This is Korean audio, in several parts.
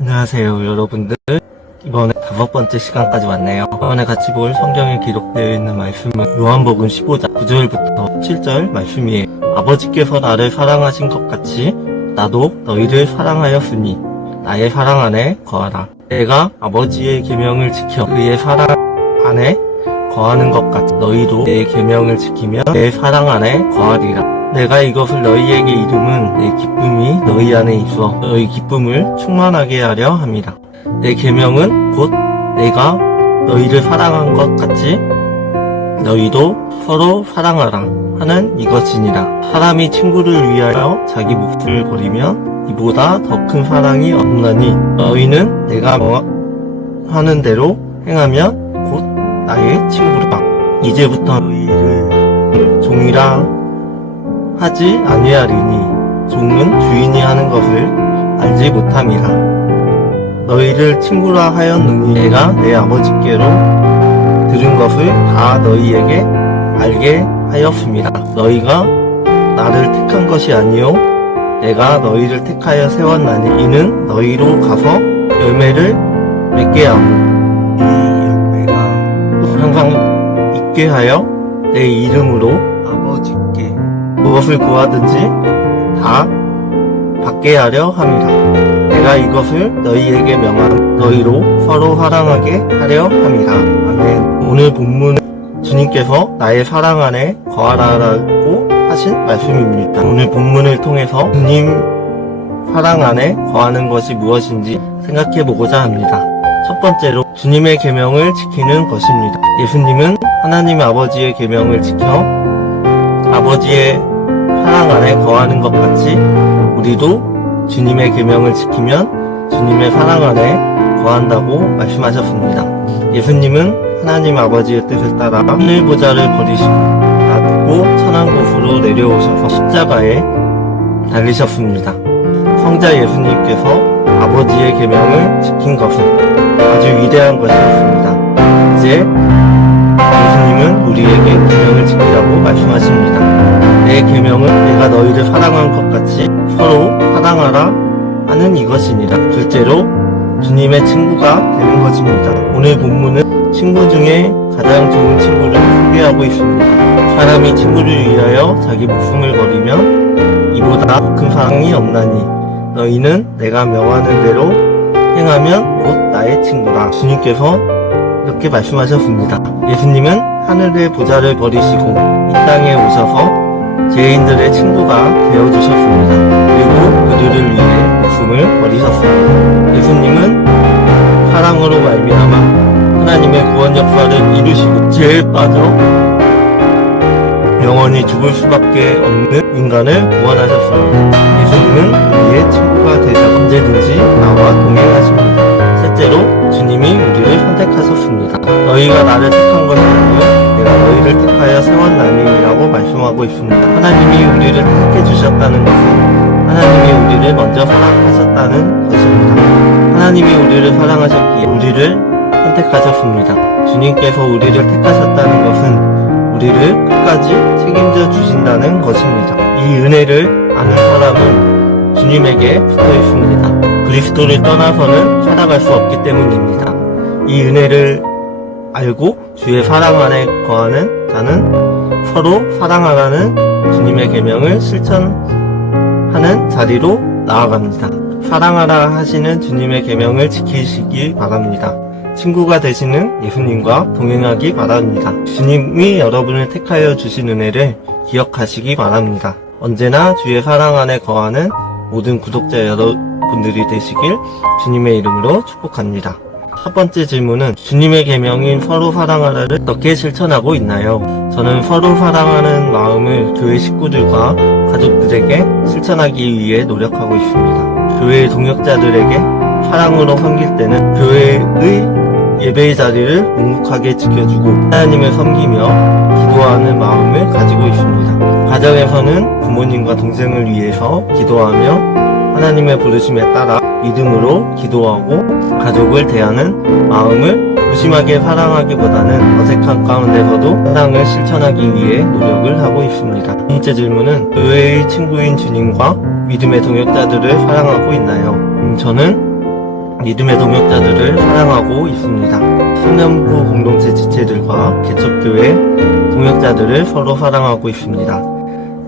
안녕하세요 여러분들. 이번에 다섯 번째 시간까지 왔네요. 이번에 같이 볼 성경에 기록되어 있는 말씀은 요한복음 15장 9절부터 7절 말씀이에요. 아버지께서 나를 사랑하신 것 같이 나도 너희를 사랑하였으니 나의 사랑 안에 거하라. 내가 아버지의 계명을 지켜 그의 사랑 안에 거하는 것 같이 너희도 내 계명을 지키며 내 사랑 안에 거하리라 내가 이것을 너희에게 이름은 내 기쁨이 너희 안에 있어 너희 기쁨을 충만하게 하려 함이라. 내 계명은 곧 내가 너희를 사랑한 것 같이 너희도 서로 사랑하라 하는 이것이니라. 사람이 친구를 위하여 자기 목숨을 버리면 이보다 더 큰 사랑이 없나니 너희는 내가 뭐 하는 대로 행하면 곧 나의 친구라. 이제부터 너희를 종이라 하지 아니하리니 종은 주인이 하는 것을 알지 못함이라. 너희를 친구라 하였느니 내가 내 아버지께로 들은 것을 다 너희에게 알게 하였습니다 너희가 나를 택한 것이 아니요 내가 너희를 택하여 세웠나니 이는 너희로 가서 열매를 맺게 하고 이 열매가 항상 있게 하여 내 이름으로 아버지께 무엇을 구하든지 다 받게 하려 함이라. 내가 이것을 너희에게 명한 너희로 서로 사랑하게 하려 함이라. 아멘. 오늘 본문은 주님께서 나의 사랑 안에 거하라라고 하신 말씀입니다. 오늘 본문을 통해서 주님 사랑 안에 거하는 것이 무엇인지 생각해 보고자 합니다. 첫 번째로 주님의 계명을 지키는 것입니다. 예수님은 하나님 아버지의 계명을 지켜 아버지의 사랑 안에 거하는 것 같이 우리도 주님의 계명을 지키면 주님의 사랑 안에 거한다고 말씀하셨습니다. 예수님은 하나님 아버지의 뜻을 따라 하늘 보좌를 버리시고 낮고 천한 곳으로 내려오셔서 십자가에 달리셨습니다. 성자 예수님께서 아버지의 계명을 지킨 것은 아주 위대한 것이었습니다. 이제 예수님은 우리에게 계명을 지키라고 말씀하십니다. 내 계명은 내가 너희를 사랑한 것 같이 서로 사랑하라 하는 이것이니라. 둘째로 주님의 친구가 되는 것입니다. 오늘 본문은 친구 중에 가장 좋은 친구를 소개하고 있습니다. 사람이 친구를 위하여 자기 목숨을 버리면 이보다 큰 사랑이 없나니 너희는 내가 명하는 대로 행하면 곧 나의 친구라. 주님께서 이렇게 말씀하셨습니다. 예수님은 하늘의 보좌를 버리시고 이 땅에 오셔서 죄인들의 친구가 되어주셨습니다. 그리고 그들을 위해 목숨을 버리셨습니다. 예수님은 사랑으로 말미암아 하나님의 구원 역사를 이루시고 죄에 빠져 영원히 죽을 수밖에 없는 인간을 구원하셨습니다. 예수님은 우리의 친구가 되셔 언제든지 나와 동행하십니다. 셋째로 주님이 우리를 선택하셨습니다. 너희가 나를 택한 것이 말씀하고 있습니다. 하나님이 우리를 택해 주셨다는 것은 하나님이 우리를 먼저 사랑하셨다는 것입니다. 하나님이 우리를 사랑하셨기에 우리를 선택하셨습니다. 주님께서 우리를 택하셨다는 것은 우리를 끝까지 책임져 주신다는 것입니다. 이 은혜를 아는 사람은 주님에게 붙어 있습니다. 그리스도를 떠나서는 살아갈 수 없기 때문입니다. 이 은혜를 알고 주의 사랑 안에 거하는 자는 서로 사랑하라는 주님의 계명을 실천하는 자리로 나아갑니다. 사랑하라 하시는 주님의 계명을 지키시기 바랍니다. 친구가 되시는 예수님과 동행하기 바랍니다. 주님이 여러분을 택하여 주신 은혜를 기억하시기 바랍니다. 언제나 주의 사랑 안에 거하는 모든 구독자 여러분들이 되시길 주님의 이름으로 축복합니다. 첫 번째 질문은 주님의 계명인 서로 사랑하라를 어떻게 실천하고 있나요? 저는 서로 사랑하는 마음을 교회 식구들과 가족들에게 실천하기 위해 노력하고 있습니다. 교회 동역자들에게 사랑으로 섬길 때는 교회의 예배의 자리를 묵묵하게 지켜주고 하나님을 섬기며 기도하는 마음을 가지고 있습니다. 가정에서는 부모님과 동생을 위해서 기도하며 하나님의 부르심에 따라 믿음으로 기도하고 가족을 대하는 마음을 무심하게 사랑하기보다는 어색한 가운데서도 사랑을 실천하기 위해 노력을 하고 있습니다. 두 번째 질문은 의외의 친구인 주님과 믿음의 동역자들을 사랑하고 있나요? 음, 저는 믿음의 동역자들을 사랑하고 있습니다. 청년부 공동체 지체들과 개척교회 동역자들을 서로 사랑하고 있습니다.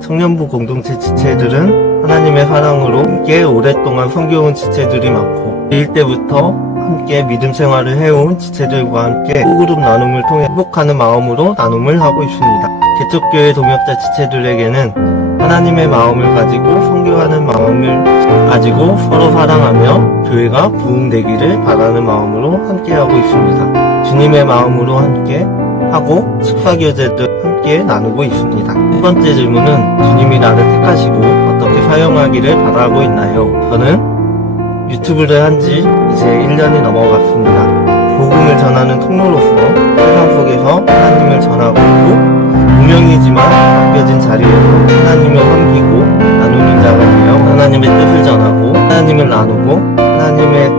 청년부 공동체 지체들은 하나님의 사랑으로 함께 오랫동안 섬겨온 지체들이 많고 일 때부터 함께 믿음 생활을 해온 지체들과 함께 소그룹 나눔을 통해 행복하는 마음으로 나눔을 하고 있습니다. 개척교회 동역자 지체들에게는 하나님의 마음을 가지고 성교하는 마음을 가지고 서로 사랑하며 교회가 부흥되기를 바라는 마음으로 함께하고 있습니다. 주님의 마음으로 함께 하고 식사교제도 함께 나누고 있습니다. 첫 번째 질문은 주님이 나를 택하시고 어떻게 사용하기를 바라고 있나요? 저는 유튜브를 한 지 이제 1년이 넘어갔습니다. 복음을 전하는 통로로서 세상 속에서 하나님을 전하고 있고 무명이지만 맡겨진 자리에서 하나님을 섬기고 나누는 자가 되어 하나님의 뜻을 전하고 하나님을 나누고 하나님의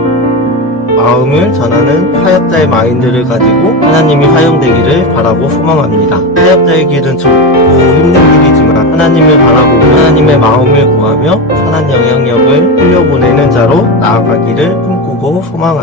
마음을 전하는 사역자의 마인드를 가지고 하나님이 사용되기를 바라고 소망합니다. 사역자의 길은 좁고 힘든 길이지만 하나님을 바라보고 하나님의 마음을 구하며 선한 영향력을 흘려보내는 자로 나아가기를 꿈꾸고 소망합니다.